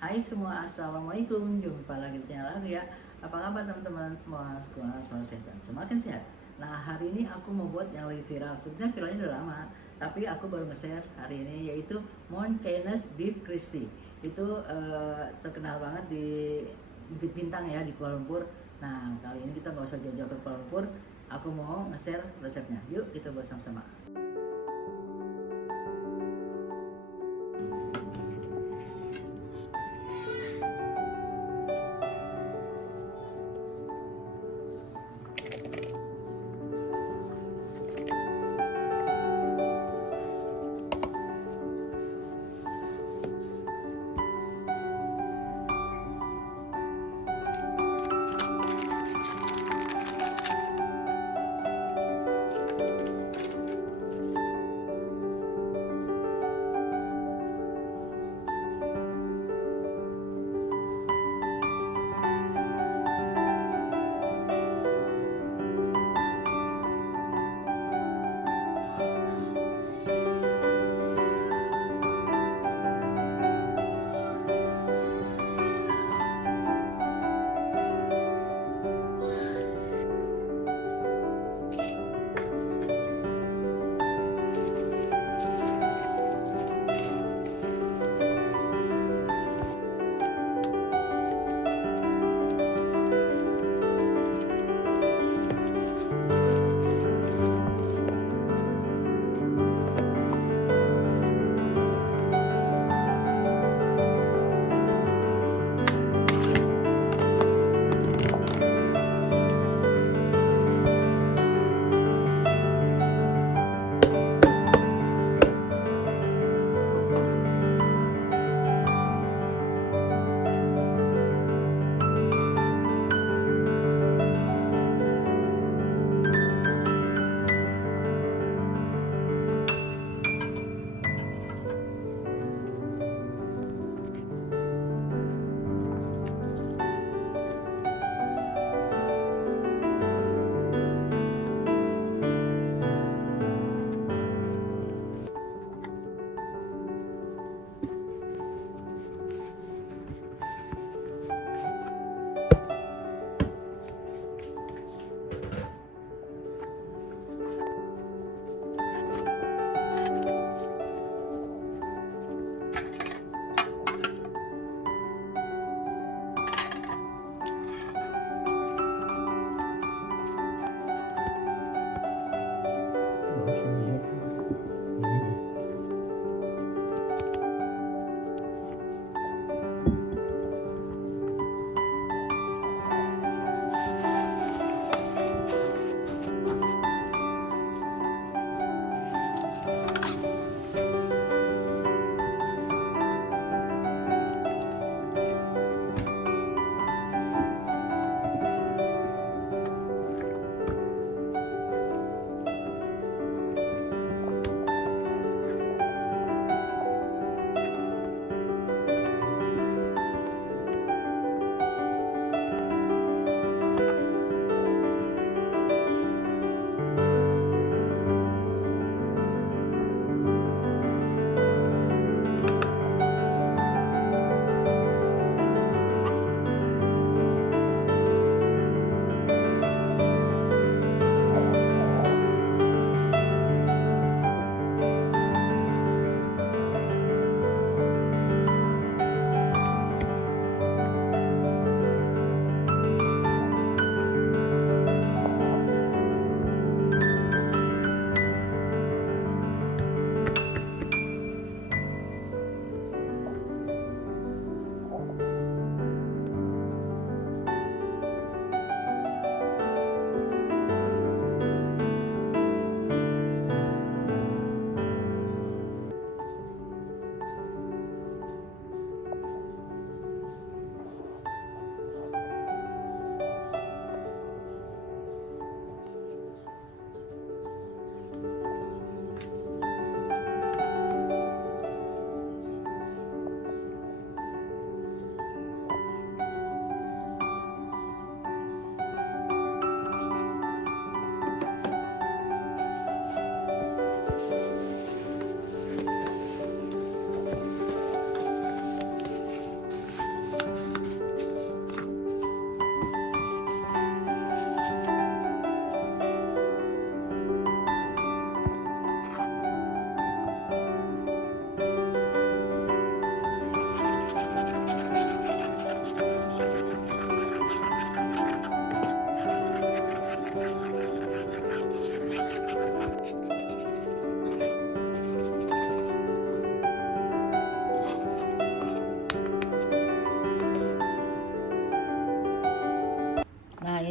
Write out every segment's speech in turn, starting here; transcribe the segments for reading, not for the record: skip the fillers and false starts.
Hai semua, Assalamualaikum. Jumpa lagi di channel aku ya. Apa kabar teman-teman semua? Sekolah selalu sehat dan semakin sehat. Nah, hari ini aku mau buat yang lagi viral. Sebenarnya viralnya udah lama, tapi aku baru nge-share hari ini, yaitu Mount Chinese Beef Crispy. Itu terkenal banget di Bukit Bintang ya, di Kuala Lumpur. Nah, kali ini kita nggak usah jauh-jauh ke Kuala Lumpur. Aku mau nge-share resepnya. Yuk kita buat sama-sama.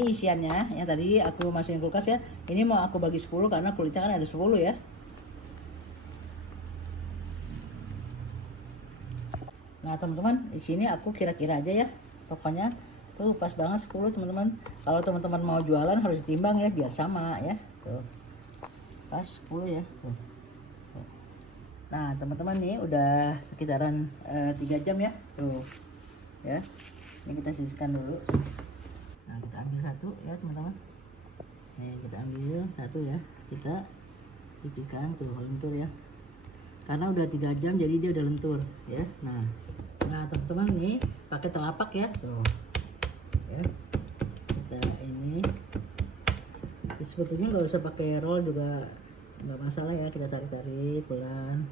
ini isiannya, yang tadi aku masukin kulkas ya. Ini mau aku bagi 10 karena kulitnya kan ada 10 ya. Nah teman-teman, di sini aku kira-kira aja ya. Pokoknya tuh pas banget 10 teman-teman. Kalau teman-teman mau jualan harus ditimbang ya biar sama ya. Tuh. Pas 10 ya. Tuh. Nah teman-teman nih udah sekitaran 3 jam ya. Tuh. Ya. Ini kita sisihkan dulu. Nah kita ambil satu ya teman-teman. Nih kita ambil satu ya. Kita pipihkan tuh lentur ya. Karena udah 3 jam jadi dia udah lentur ya. Nah teman-teman nih pakai telapak ya. Tuh. Ya. Kita ini sebetulnya nggak usah pakai roll juga nggak masalah ya, kita tarik-tarik pelan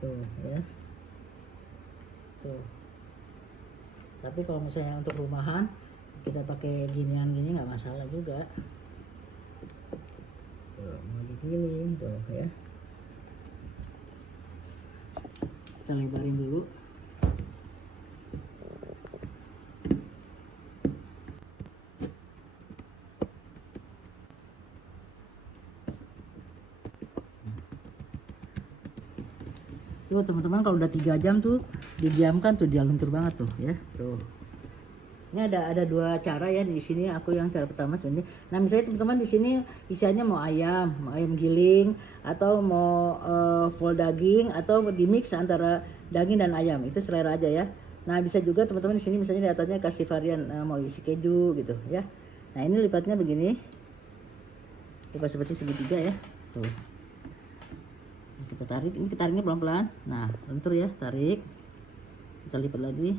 tuh ya tuh. Tapi kalau misalnya untuk rumahan kita pakai ginian gini nggak masalah juga tuh, mau digiling tuh ya. Kita lebarin dulu. Tuh teman-teman kalau udah 3 jam tuh didiamkan tuh dia luntur banget tuh ya. Tuh. Ini ada dua cara ya di sini. Aku yang cara pertama sebenarnya. Nah misalnya teman-teman di sini isiannya mau ayam giling atau mau full daging atau di mix antara daging dan ayam, itu selera aja ya. Nah bisa juga teman-teman di sini misalnya di atasnya kasih varian mau isi keju gitu ya. Nah ini lipatnya begini, lipat seperti segitiga ya. Tuh. Kita tarik, ini kita tariknya pelan-pelan. Nah lentur ya, tarik, kita lipat lagi,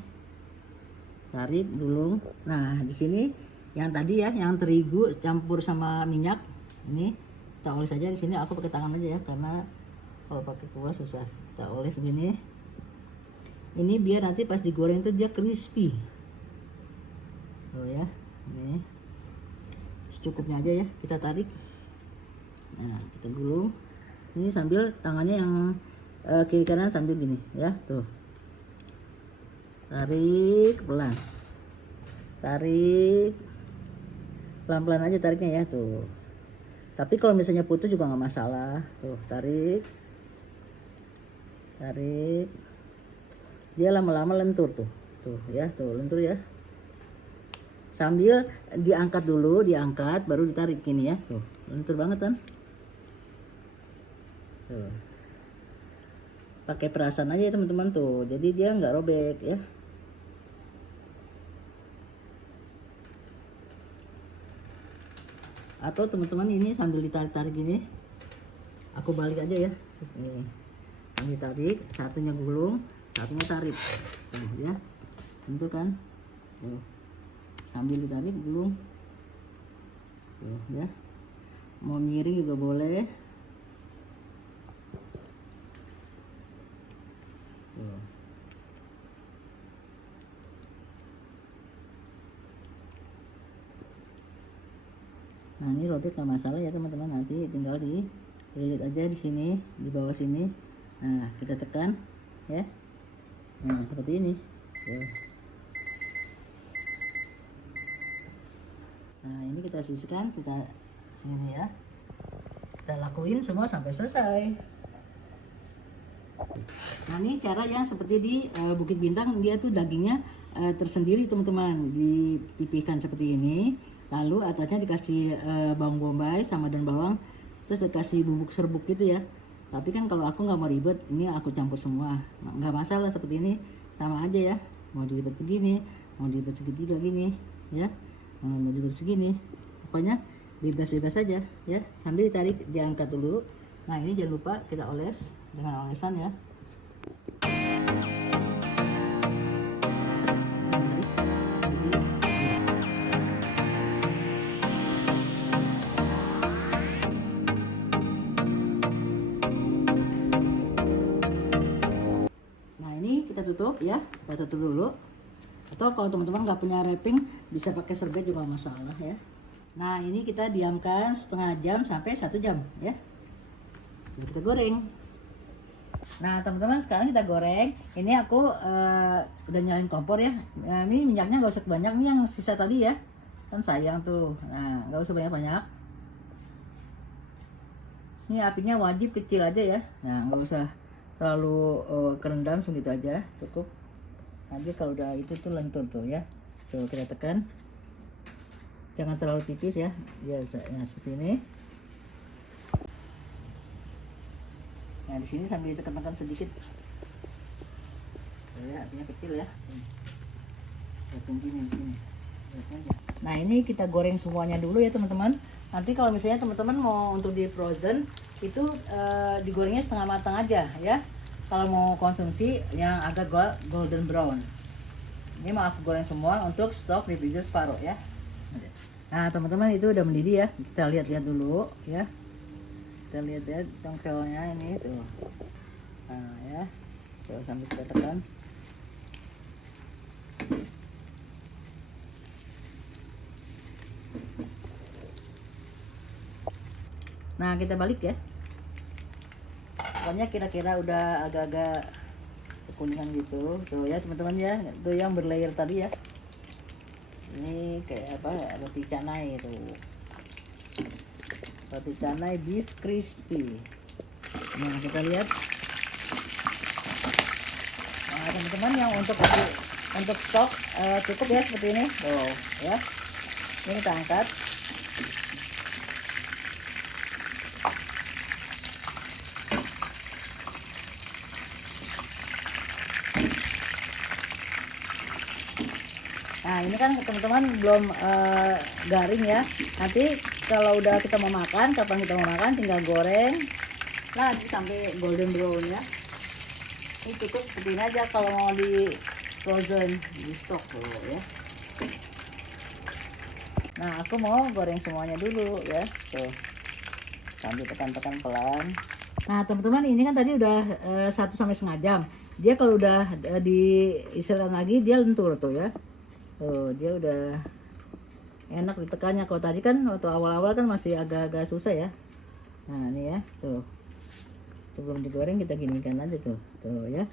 tarik gulung. Nah di sini yang tadi ya, yang terigu campur sama minyak ini kita oles aja. Di sini aku pakai tangan aja ya, karena kalau pakai kuas susah. Kita oles begini, ini biar nanti pas digoreng itu dia crispy. Oh ya, ini secukupnya aja ya, kita tarik. Nah kita gulung. Ini sambil tangannya yang kiri kanan sambil gini ya, tuh. Tarik pelan. Tarik pelan-pelan aja tariknya ya, tuh. Tapi kalau misalnya putus juga nggak masalah. Tuh, tarik. Tarik. Dia lama-lama lentur tuh. Tuh ya, tuh lentur ya. Sambil diangkat dulu, diangkat baru ditarik gini ya. Tuh, lentur banget kan? Tuh. Pakai perasan aja ya teman-teman tuh, jadi dia nggak robek ya. Atau teman-teman ini sambil ditarik-tarik gini, aku balik aja ya. Terus nih, ini tarik, satunya gulung, satunya tarik, tuh ya, tentu kan, tuh. Sambil ditarik gulung, tuh ya. Mau miring juga boleh. Nah ini robek nggak masalah ya teman-teman, nanti tinggal dililit aja di sini, di bawah sini. Nah kita tekan ya, nah seperti ini. Nah ini kita sisihkan, kita sini ya, kita lakuin semua sampai selesai. Nah ini cara yang seperti di Bukit Bintang, dia tuh dagingnya tersendiri teman-teman, dipipihkan seperti ini, lalu atasnya dikasih bawang bombay sama daun bawang, terus dikasih bubuk serbuk gitu ya. Tapi kan kalau aku nggak mau ribet, ini aku campur semua, nggak masalah seperti ini, sama aja ya. Mau dilipat begini, mau dilipat segitiga gini ya, mau dilipat segini, pokoknya bebas-bebas saja ya. Sambil ditarik, diangkat dulu. Nah ini jangan lupa kita oles dengan olesan ya. Nah ini kita tutup ya, kita tutup dulu. Atau kalau teman-teman nggak punya wrapping, bisa pakai serbet juga masalah ya. Nah ini kita diamkan setengah jam sampai 1 jam ya. Kita goreng. Nah teman-teman sekarang kita goreng. Ini aku udah nyalain kompor ya. Nah, ini minyaknya gak usah banyak, ini yang sisa tadi ya. kan sayang tuh. Nah, nggak usah banyak-banyak. Ini apinya wajib kecil aja ya. Nah, nggak usah terlalu kerendam, segitu aja cukup. Nanti kalau udah itu tuh lentur tuh ya. Tuh kita tekan. Jangan terlalu tipis ya. Biasanya seperti ini. Nah, di sini sambil tekan-tekan sedikit. Ya, apinya kecil ya. Tunggu di sini. Nah, ini kita goreng semuanya dulu ya teman-teman. Nanti kalau misalnya teman-teman mau untuk di frozen itu digorengnya setengah matang aja ya. Kalau mau konsumsi yang agak golden brown. Ini mau aku goreng semua untuk stok di freezer separuh ya. Nah teman-teman, itu udah mendidih ya. Kita lihat-lihat dulu ya. Kita lihat ya tongkelnya ini tuh. Nah ya, tuh sambil kita tekan. Nah kita balik ya. Pokoknya kira-kira udah agak-agak kekuningan gitu tuh ya teman-teman ya. Tuh yang berlayer tadi ya. Ini kayak apa, roti canai itu, roti canai beef crispy. Nah kita lihat. Nah teman-teman, yang untuk stok cukup ya seperti ini tuh ya. Ini kita angkat. Nah ini kan teman-teman belum garing ya. Nanti kalau udah kita mau makan, kapan kita mau makan tinggal goreng lagi sampai golden brown ya. Ini cukup seperti ini aja kalau mau di frozen, di stok tuh ya. Nah aku mau goreng semuanya dulu ya tuh, sambil tekan-tekan pelan. Nah teman-teman, ini kan tadi udah 1-setengah jam. Dia kalau udah diistirahatkan lagi dia lentur tuh ya. Oh, dia udah enak ditekannya. Kalau tadi kan waktu awal-awal kan masih agak-agak susah ya. Nah ini ya tuh, sebelum digoreng kita ginikan aja tuh ya.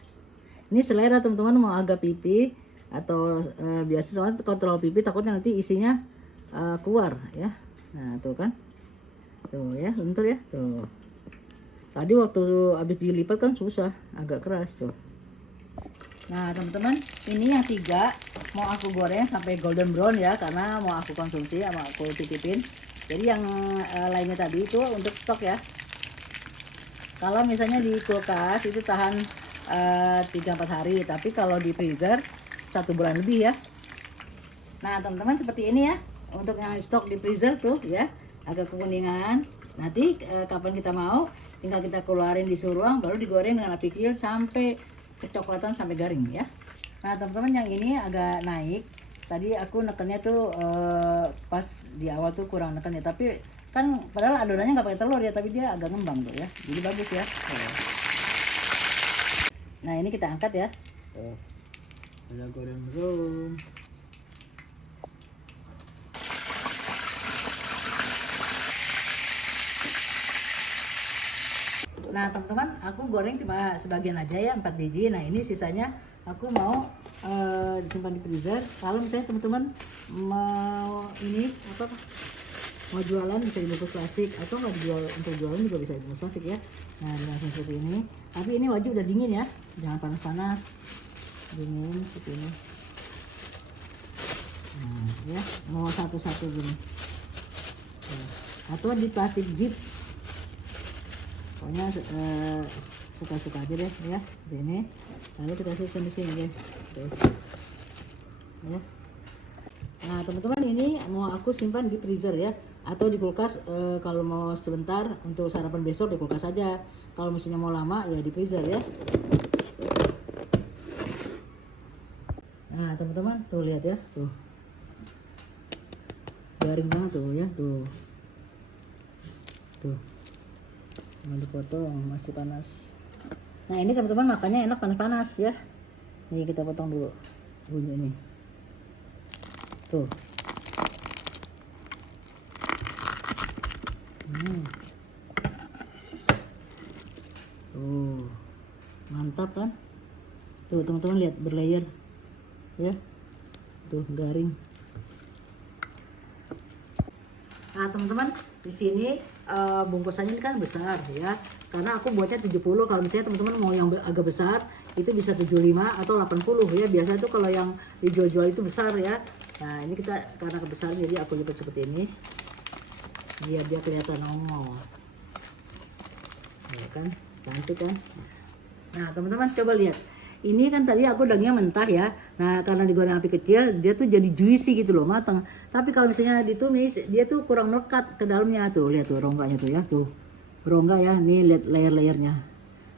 Ini selera teman-teman, mau agak pipi atau biasa, soalnya kalau terlalu pipi takutnya nanti isinya keluar ya. Nah tuh kan, tuh ya lentur ya tuh. Tadi waktu habis dilipat kan susah, agak keras tuh. Nah teman-teman, ini yang 3 mau aku goreng sampai golden brown ya, karena mau aku konsumsi sama aku titipin. Jadi yang lainnya tadi itu untuk stok ya. Kalau misalnya di kulkas itu tahan 3-4 hari, tapi kalau di freezer 1 bulan lebih ya. Nah teman-teman, seperti ini ya untuk yang stok di freezer tuh ya, agak kekuningan. Nanti kapan kita mau tinggal kita keluarin di suhu ruang, baru digoreng dengan api kecil sampai kecoklatan, sampai garing ya. Nah teman-teman, yang ini agak naik. Tadi aku nekennya tuh pas di awal tuh kurang neken ya, tapi kan padahal adonannya nggak pakai telur ya, tapi dia agak ngembang tuh ya, jadi bagus ya. Nah ini kita angkat ya. Udah goreng belum? Nah teman-teman, aku goreng cuma sebagian aja ya, 4 biji. Nah ini sisanya aku mau disimpan di freezer. Kalau misalnya teman-teman mau ini apa, mau jualan bisa dibungkus plastik, atau nggak dijual, untuk jualan juga bisa dibungkus plastik ya. Nah langsung seperti ini. Tapi ini wajib udah dingin ya, jangan panas-panas, dingin seperti ini. Nah ya, mau satu-satu gini. Atau di plastik zip. Pokoknya suka-suka aja deh ya, ini. Lalu kita susun di sini deh, ya. Nah teman-teman, ini mau aku simpan di freezer ya, atau di kulkas. Kalau mau sebentar untuk sarapan besok di kulkas aja. Kalau misalnya mau lama ya di freezer ya. Nah teman-teman, tuh lihat ya tuh, garing banget tuh ya tuh. Dipotong masih panas. Nah ini teman-teman, makannya enak panas-panas ya. Nih kita potong dulu bunyi ini tuh. Tuh mantap kan tuh teman-teman, lihat berlayer ya tuh, garing. Nah teman-teman, di sini bungkusannya ini kan besar ya, karena aku buatnya 70. Kalau misalnya teman-teman mau yang agak besar itu bisa 75 atau 80 ya. Biasanya itu kalau yang dijual-jual itu besar ya. Nah ini kita karena kebesaran jadi aku lipat seperti ini biar dia kelihatan nongol ya kan, cantik kan. Nah teman-teman coba lihat, ini kan tadi aku dagingnya mentah ya. Nah karena digoreng api kecil dia tuh jadi juicy gitu loh, matang. Tapi kalau misalnya ditumis dia tuh kurang melekat ke dalamnya. Tuh lihat tuh rongganya tuh ya, tuh rongga ya, nih lihat layer-layernya.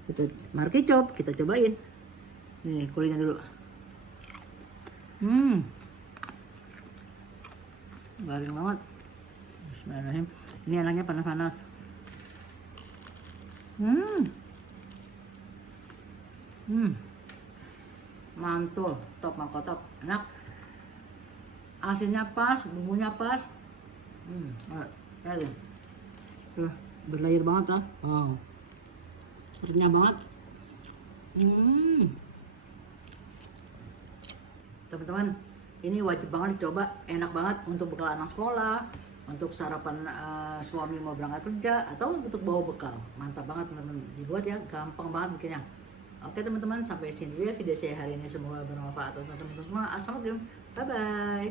Kita marki chop, kita cobain. Nih kulitnya dulu. Garing banget. Bismillahirrahmanirrahim. Ini enaknya panas-panas. Mantul, top top, enak. Asinnya pas, bumbunya pas. Lihat tuh, berlayar banget lah. Oh, renyah banget. Teman-teman, ini wajib banget dicoba, enak banget untuk bekal anak sekolah, untuk sarapan suami mau berangkat kerja, atau untuk bawa bekal. Mantap banget teman-teman, dibuat ya, gampang banget bikinnya. Oke teman-teman, sampai sini dulu ya video saya hari ini, semoga bermanfaat untuk teman-teman semua. Assalamualaikum, bye bye.